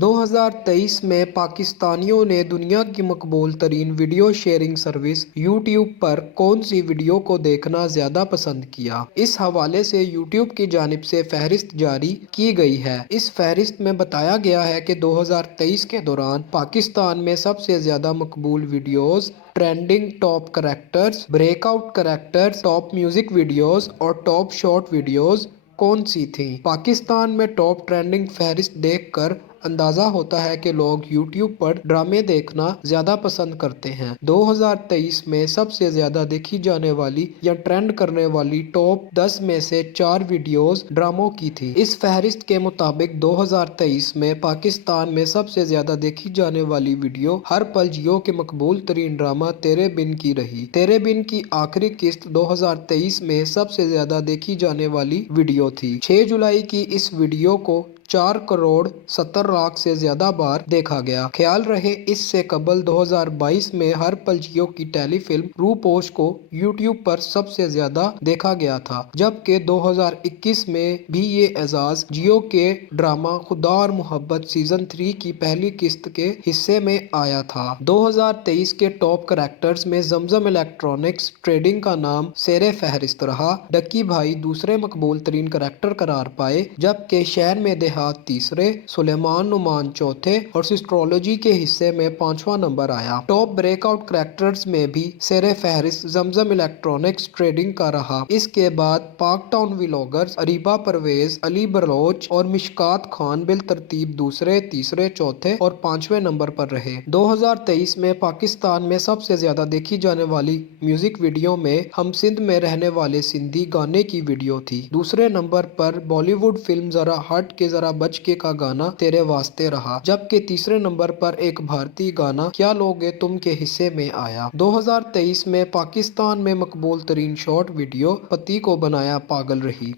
2023 میں پاکستانیوں نے دنیا کی مقبول ترین ویڈیو شیئرنگ سروس یوٹیوب پر کون سی ویڈیو کو دیکھنا زیادہ پسند کیا؟ اس حوالے سے یوٹیوب کی جانب سے فہرست جاری کی گئی ہے۔ اس فہرست میں بتایا گیا ہے کہ 2023 کے دوران پاکستان میں سب سے زیادہ مقبول videos, trending top characters, break out characters, top music videos اور ٹاپ شارٹ ویڈیوز کون سی تھیں۔ پاکستان میں ٹاپ ٹرینڈنگ فہرست دیکھ کر اندازہ ہوتا ہے کہ لوگ یوٹیوب پر ڈرامے دیکھنا زیادہ پسند کرتے ہیں۔ 2023 میں سب سے زیادہ دیکھی جانے والی یا ٹرینڈ کرنے والی ٹاپ 10 میں سے 4 ویڈیوز ڈراموں کی تھی۔ اس فہرست کے مطابق 2023 میں پاکستان میں سب سے زیادہ دیکھی جانے والی ویڈیو ہر پل جیو کے مقبول ترین ڈرامہ تیرے بن کی رہی۔ تیرے بن کی آخری قسط 2023 میں سب سے زیادہ دیکھی جانے والی ویڈیو تھی۔ 6 جولائی کی اس ویڈیو کو 4 کروڑ 70 لاکھ سے زیادہ بار دیکھا گیا۔ خیال رہے اس سے قبل 2022 میں ہر پل جیو کی ٹیلی فلم روح پوش کو یوٹیوب پر سب سے زیادہ دیکھا گیا تھا، جبکہ 2021 میں بھی یہ اعزاز جیو کے ڈرامہ خدا اور محبت سیزن 3 کی پہلی قسط کے حصے میں آیا تھا۔ 2023 کے ٹاپ کریکٹرز میں زمزم الیکٹرانکس ٹریڈنگ کا نام زیر فہرست رہا۔ ڈکی بھائی دوسرے مقبول ترین کریکٹر قرار پائے، جبکہ شہر میں دیہات تیسرے، سلیمان نعمان چوتھے اور سسٹرولوجی کے حصے میں 5واں نمبر آیا۔ ٹاپ بریک آؤٹ کریکٹرز میں بھی زیر فہرست زمزم الیکٹرانکس ٹریڈنگ کا رہا۔ اس کے بعد پاک ٹاؤن ولاگرز، اریبہ پرویز، علی بلوچ اور مشکات خان بالترتیب دوسرے، تیسرے، چوتھے اور 5ویں نمبر پر رہے۔ 2023 میں پاکستان میں سب سے زیادہ دیکھی جانے والی میوزک ویڈیو میں ہم سندھ میں رہنے والے سندھی گانے کی ویڈیو تھی۔ دوسرے نمبر پر بالی ووڈ فلم ذرا ہٹ کے ذرا بچ کے کا گانا تیرے واسطے رہا، جبکہ تیسرے نمبر پر ایک بھارتی گانا کیا لوگے تم کے حصے میں آیا۔ 2023 میں پاکستان میں مقبول ترین شارٹ ویڈیو پتی کو بنایا پاگل رہی۔